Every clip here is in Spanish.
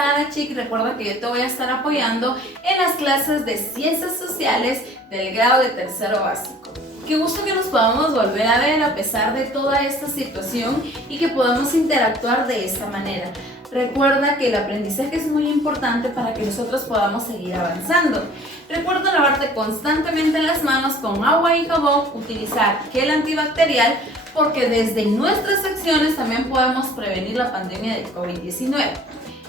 Sara Chic. Recuerda que yo te voy a estar apoyando en las clases de Ciencias Sociales del grado de tercero básico. Qué gusto que nos podamos volver a ver a pesar de toda esta situación y que podamos interactuar de esta manera. Recuerda que el aprendizaje es muy importante para que nosotros podamos seguir avanzando. Recuerda lavarte constantemente las manos con agua y jabón, utilizar gel antibacterial, porque desde nuestras acciones también podemos prevenir la pandemia del COVID-19.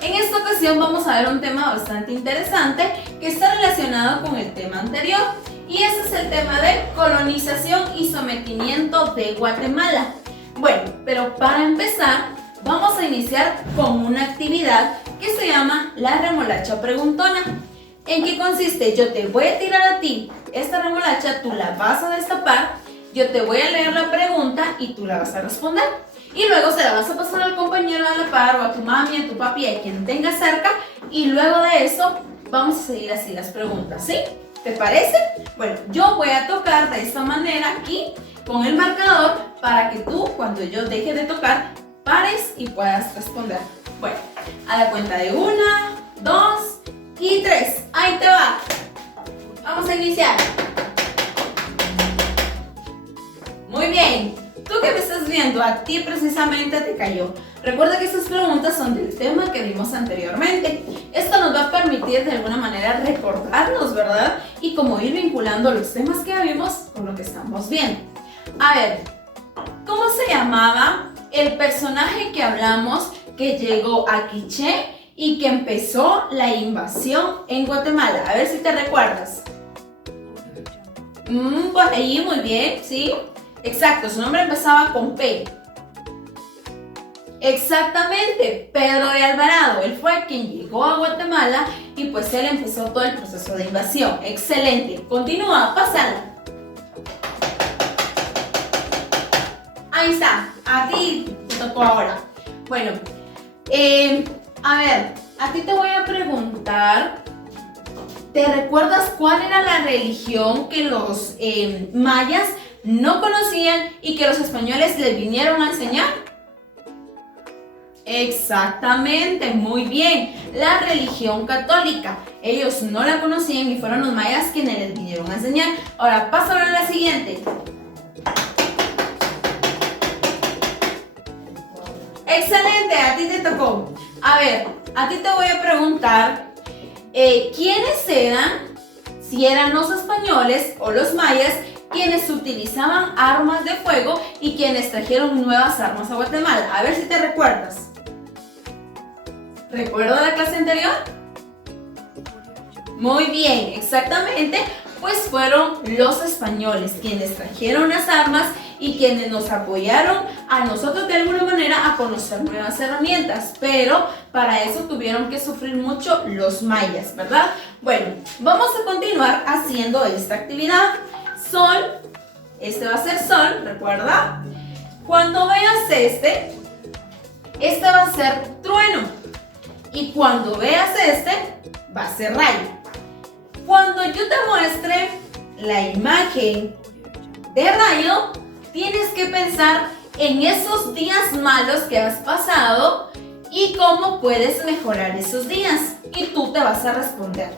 En esta ocasión vamos a ver un tema bastante interesante que está relacionado con el tema anterior, y ese es el tema de colonización y sometimiento de Guatemala. Bueno, pero para empezar vamos a iniciar con una actividad que se llama la remolacha preguntona. ¿En qué consiste? Yo te voy a tirar a ti esta remolacha, tú la vas a destapar, yo te voy a leer la pregunta y tú la vas a responder. Y luego se la vas a pasar al compañero a la par, o a tu mami, a tu papi, a quien tenga cerca, y luego de eso vamos a seguir así las preguntas, ¿sí? ¿Te parece? Bueno, yo voy a tocar de esta manera aquí con el marcador para que tú, cuando yo deje de tocar, pares y puedas responder. Bueno, a la cuenta de 1, 2 y 3. Ahí te va. Vamos a iniciar. Muy bien. Tú que me estás viendo, a ti precisamente te cayó. Recuerda que estas preguntas son del tema que vimos anteriormente. Esto nos va a permitir de alguna manera recordarnos, ¿verdad? Y como ir vinculando los temas que ya vimos con lo que estamos viendo. A ver, ¿cómo se llamaba el personaje que hablamos que llegó a Quiché y que empezó la invasión en Guatemala? A ver si te recuerdas. Por ahí, muy bien, ¿sí? Exacto, su nombre empezaba con P. Exactamente, Pedro de Alvarado. Él fue quien llegó a Guatemala y pues él empezó todo el proceso de invasión. Excelente, continúa, pásala. Ahí está, a ti te tocó ahora. Bueno, a ver, a ti te voy a preguntar, ¿te recuerdas cuál era la religión que los mayas no conocían y que los españoles les vinieron a enseñar? Exactamente, muy bien, la religión católica. Ellos no la conocían y fueron los mayas quienes les vinieron a enseñar. Ahora, pásalo a la siguiente. Excelente, a ti te tocó. A ver, a ti te voy a preguntar, ¿quiénes eran, si eran los españoles o los mayas, quienes utilizaban armas de fuego y quienes trajeron nuevas armas a Guatemala? A ver si te recuerdas. ¿Recuerda la clase anterior? Muy bien, exactamente. Pues fueron los españoles quienes trajeron las armas y quienes nos apoyaron a nosotros de alguna manera a conocer nuevas herramientas, pero para eso tuvieron que sufrir mucho los mayas, ¿verdad? Bueno, vamos a continuar haciendo esta actividad. Sol, este va a ser sol, ¿recuerda? Cuando veas este va a ser trueno, y cuando veas este va a ser rayo. Cuando yo te muestre la imagen de rayo, tienes que pensar en esos días malos que has pasado y cómo puedes mejorar esos días. Y tú te vas a responder.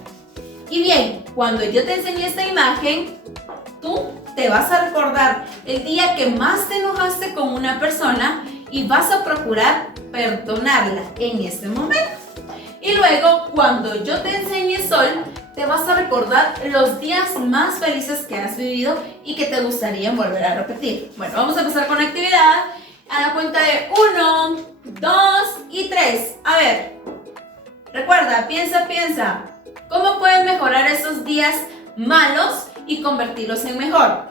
Y bien, cuando yo te enseñe esta imagen, tú te vas a recordar el día que más te enojaste con una persona y vas a procurar perdonarla en este momento. Y luego, cuando yo te enseñe sol, te vas a recordar los días más felices que has vivido y que te gustaría volver a repetir. Bueno, vamos a empezar con la actividad. A la cuenta de 1, 2 y 3. A ver, recuerda, piensa. ¿Cómo puedes mejorar esos días malos y convertirlos en mejor?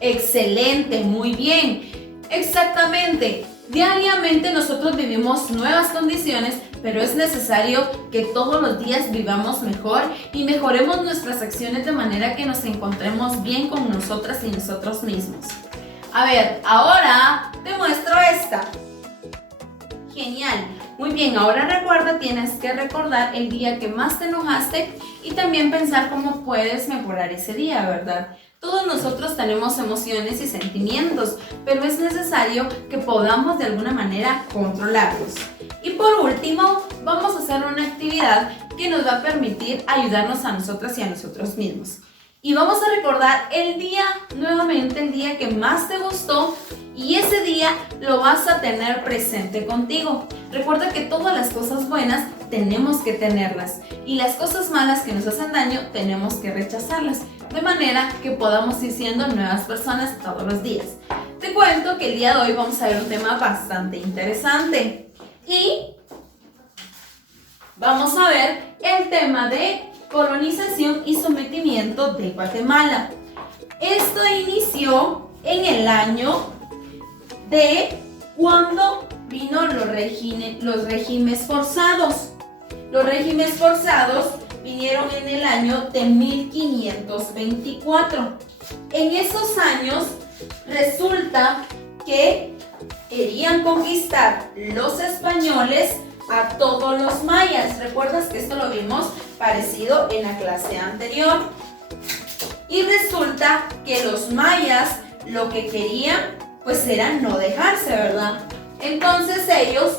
Excelente, muy bien. Exactamente. Diariamente nosotros vivimos nuevas condiciones, pero es necesario que todos los días vivamos mejor y mejoremos nuestras acciones de manera que nos encontremos bien con nosotras y nosotros mismos. A ver, ahora te muestro esta. Genial. Muy bien, ahora recuerda, tienes que recordar el día que más te enojaste y también pensar cómo puedes mejorar ese día, ¿verdad? Todos nosotros tenemos emociones y sentimientos, pero es necesario que podamos de alguna manera controlarlos. Y por último, vamos a hacer una actividad que nos va a permitir ayudarnos a nosotras y a nosotros mismos. Y vamos a recordar el día, nuevamente el día que más te gustó, y ese día lo vas a tener presente contigo. Recuerda que todas las cosas buenas tenemos que tenerlas y las cosas malas que nos hacen daño tenemos que rechazarlas, de manera que podamos ir siendo nuevas personas todos los días. Te cuento que el día de hoy vamos a ver un tema bastante interesante y vamos a ver el tema de colonización y sometimiento de Guatemala. Esto inició en el año de cuando vino los regímenes forzados. Los regímenes forzados vinieron en el año de 1524. En esos años resulta que querían conquistar los españoles a todos los mayas. ¿Recuerdas que esto lo vimos parecido en la clase anterior? Y resulta que los mayas lo que querían pues era no dejarse, ¿verdad? Entonces ellos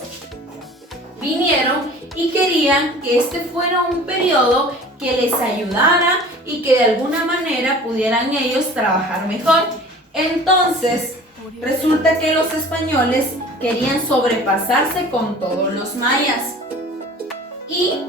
vinieron y querían que este fuera un periodo que les ayudara y que de alguna manera pudieran ellos trabajar mejor. Entonces resulta que los españoles querían sobrepasarse con todos los mayas y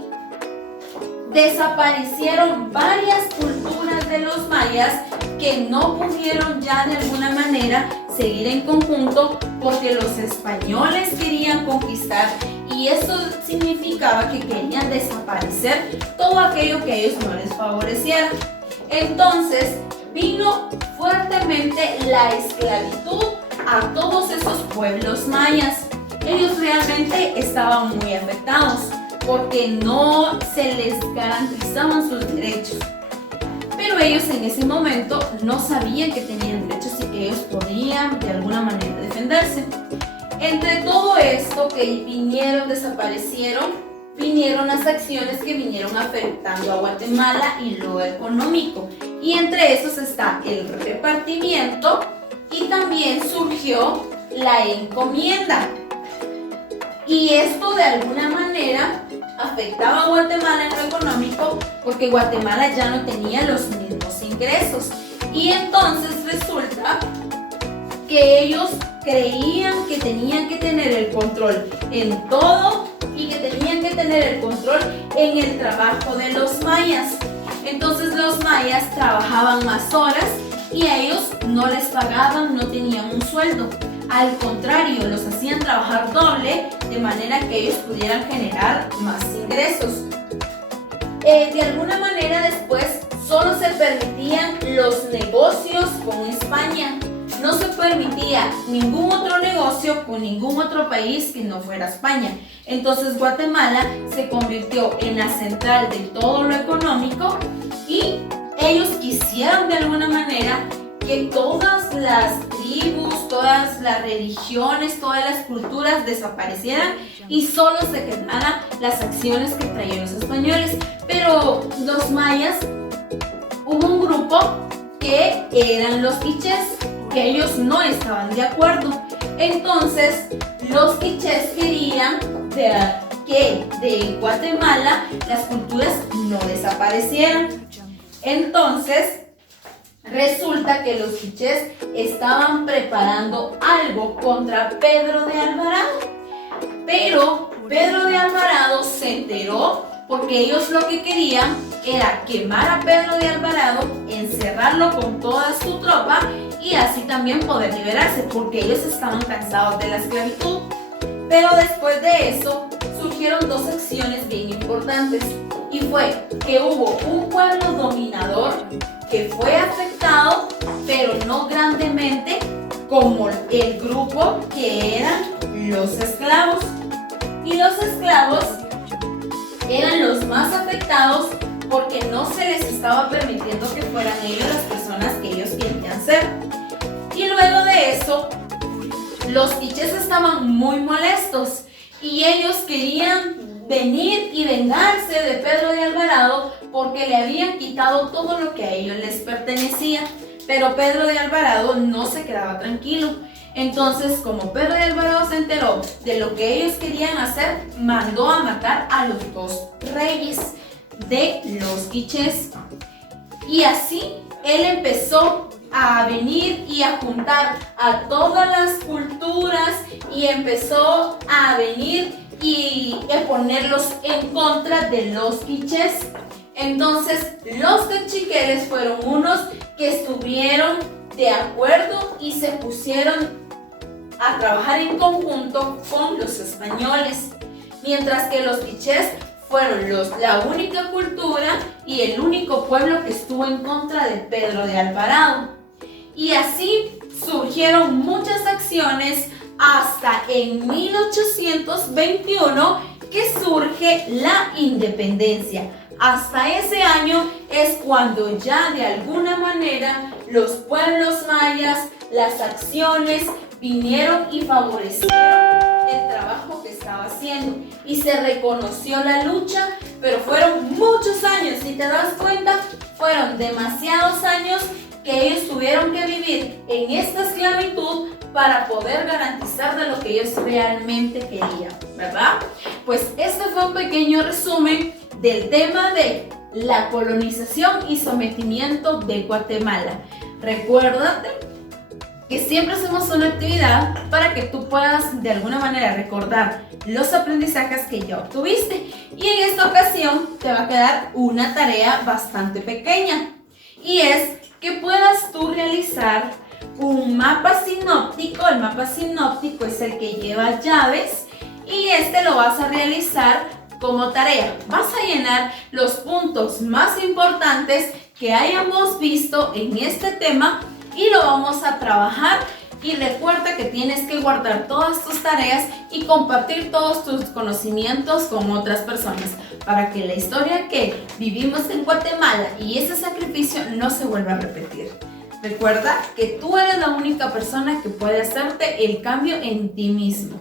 desaparecieron varias culturas de los mayas que no pudieron ya de alguna manera seguir en conjunto porque los españoles querían conquistar y eso significaba que querían desaparecer todo aquello que a ellos no les favoreciera. Entonces vino fuertemente la esclavitud a todos esos pueblos mayas. Ellos realmente estaban muy afectados porque no se les garantizaban sus derechos. Pero ellos en ese momento no sabían que tenían derechos y que ellos podían de alguna manera defenderse. Entre todo esto que desaparecieron, vinieron las acciones que vinieron afectando a Guatemala y lo económico. Y entre esos está el repartimiento y también surgió la encomienda. Y esto de alguna manera afectaba a Guatemala en lo económico porque Guatemala ya no tenía los mismos ingresos. Y entonces resulta que ellos creían que tenían que tener el control en todo y que tenían que tener el control en el trabajo de los mayas. Entonces los mayas trabajaban más horas y a ellos no les pagaban, no tenían un sueldo. Al contrario, los hacían trabajar doble de manera que ellos pudieran generar más ingresos. De alguna manera después solo se permitían los negocios con España. No se permitía ningún otro negocio con ningún otro país que no fuera España. Entonces Guatemala se convirtió en la central de todo lo económico y ellos quisieron de alguna manera que todas las tribus, todas las religiones, todas las culturas desaparecieran y solo se quedaran las acciones que traían los españoles. Pero los mayas, hubo un grupo que eran los quichés, que ellos no estaban de acuerdo. Entonces los quichés querían que de Guatemala las culturas no desaparecieran. Entonces resulta que los quichés estaban preparando algo contra Pedro de Alvarado, pero Pedro de Alvarado se enteró porque ellos lo que querían era quemar a Pedro de Alvarado, encerrarlo con toda su tropa y así también poder liberarse porque ellos estaban cansados de la esclavitud. Pero después de eso surgieron dos acciones bien importantes y fue que hubo un pueblo dominador que fue afectado, pero no grandemente como el grupo que eran los esclavos. Y los esclavos eran los más afectados porque no se les estaba permitiendo que fueran ellos las personas que ellos querían ser. Y luego de eso, los quichés estaban muy molestos y ellos querían venir y vengarse de Pedro de Alvarado porque le habían quitado todo lo que a ellos les pertenecía. Pero Pedro de Alvarado no se quedaba tranquilo. Entonces, como Pedro de Alvarado se enteró de lo que ellos querían hacer, mandó a matar a los dos reyes de los quichés. Y así él empezó a venir y a juntar a todas las culturas y empezó a venir y a ponerlos en contra de los quichés. Entonces los cachiqueles fueron unos que estuvieron de acuerdo y se pusieron a trabajar en conjunto con los españoles, mientras que los quichés fueron la única cultura y el único pueblo que estuvo en contra de Pedro de Alvarado. Y así surgieron muchas acciones hasta en 1821 que surge la independencia. Hasta ese año es cuando ya de alguna manera los pueblos mayas, las acciones vinieron y favorecieron el trabajo que estaba haciendo y se reconoció la lucha, pero fueron muchos años, si te das cuenta, fueron demasiados años que ellos tuvieron que vivir en esta esclavitud para poder garantizar de lo que ellos realmente querían, ¿verdad? Pues este fue un pequeño resumen del tema de la colonización y sometimiento de Guatemala. Recuérdate que siempre hacemos una actividad para que tú puedas de alguna manera recordar los aprendizajes que ya obtuviste. Y en esta ocasión te va a quedar una tarea bastante pequeña y es que puedas tú realizar un mapa sinóptico. El mapa sinóptico es el que lleva llaves y este lo vas a realizar como tarea. Vas a llenar los puntos más importantes que hayamos visto en este tema y lo vamos a trabajar. Y recuerda que tienes que guardar todas tus tareas y compartir todos tus conocimientos con otras personas para que la historia que vivimos en Guatemala y ese sacrificio no se vuelva a repetir. Recuerda que tú eres la única persona que puede hacerte el cambio en ti mismo.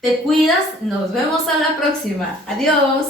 Te cuidas, nos vemos a la próxima. Adiós.